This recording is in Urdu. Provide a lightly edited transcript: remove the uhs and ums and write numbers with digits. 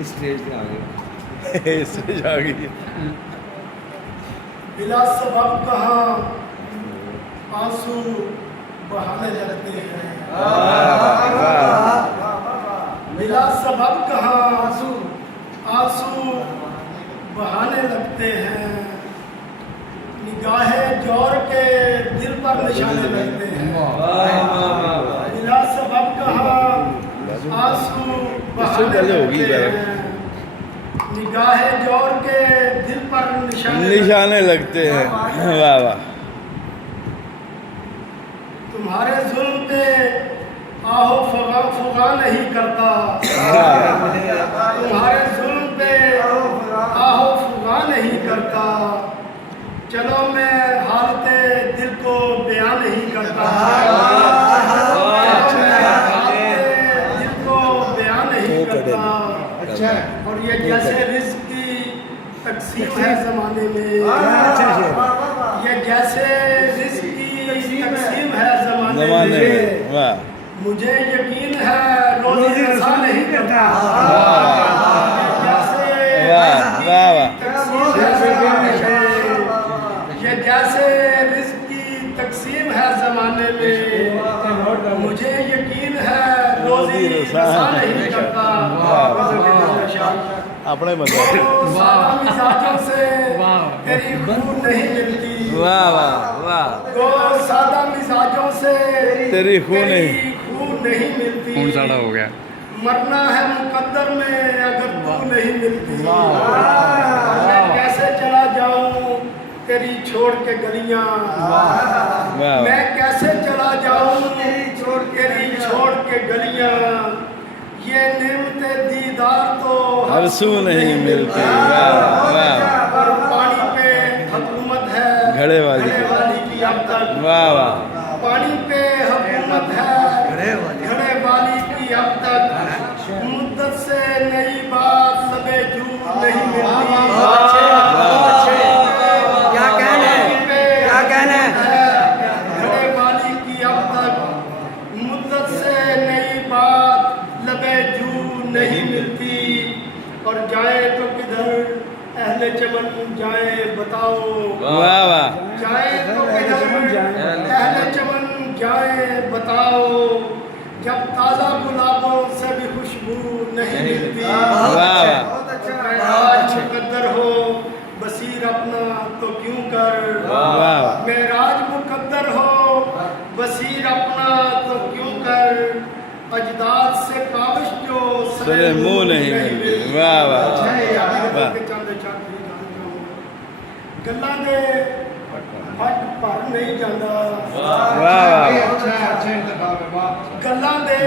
اسٹیج آ گئی بلا سبب کہاں آنسو بہانے لگتے ہیں، بلا سبب کہاں آنسو بہانے لگتے ہیں، نگاہ جور کے دل پر نشانے لگتے ہیں، بلا سبب کہاں آنسو بہانے لگتے ہیں، نگاہ جور کے دل پر نشانے لگتے ہیں۔ واہ واہ، تمہارے ظلم پہ آہو فغاں نہیں کرتا، تمہارے ظلم پہ آہو فغاں نہیں کرتا، چلو میں حالت دل کو بیان نہیں کرتا، چلو میں حالت دل کو بیان نہیں کرتا، اور یہ جیسے رزق کی تقسیم ہے زمانے میں، یہ جیسے رزق کی تقسیم ہے زمانے میں، واہ مجھے یقین ہے روزی رسا نہیں کرتا، یہ جیسے رزق کی تقسیم ہے زمانے میں، مجھے یقین ہے روزی رسا نہیں کرتا، اپنے بندے سادہ مزاجوں سے تیری خون نہیں ملتی، واہ واہ واہ، تو سادہ مزاجوں سے تیری خون نہیں ملتی، خون ساڑھا ہو گیا، مرنا ہے مقدر میں اگر تو نہیں ملتی، میں کیسے چلا جاؤں تیری چھوڑ کے گلیاں، میں کیسے چلا جاؤں تیری چھوڑ کے گلیاں، یہ نعمت دیدار تو ہر سو نہیں ملتی، اور پانی پہ حکومت ہے گھڑے والی کی اب تک، واہ واہ، پانی پہ حکومت ہے گھڑے والی کی اب تک، مدت سے نئی بات لبے جھوٹ نہیں ملتی، گھڑے والی کی اب تک، مدت سے نئی بات لبے جھوٹ نہیں ملتی، اور جائے تو کدھر اہل چمن جائے بتاؤ، واہ واہ، جائے تو کدھر اہل چمن جائے بتاؤ، جب تازہ گلابوں سے بھی خوشبو نہیں ملتی، معراج مقدر ہو بصیر اپنا تو کیوں کر، معراج مقدر ہو بصیر اپنا تو کیوں کر، اجداد سے کاوش جو سرے منہ نہیں ملتی، واہ واہ، گلاں دے پٹ پر نہیں جانا، واہ گلاں دے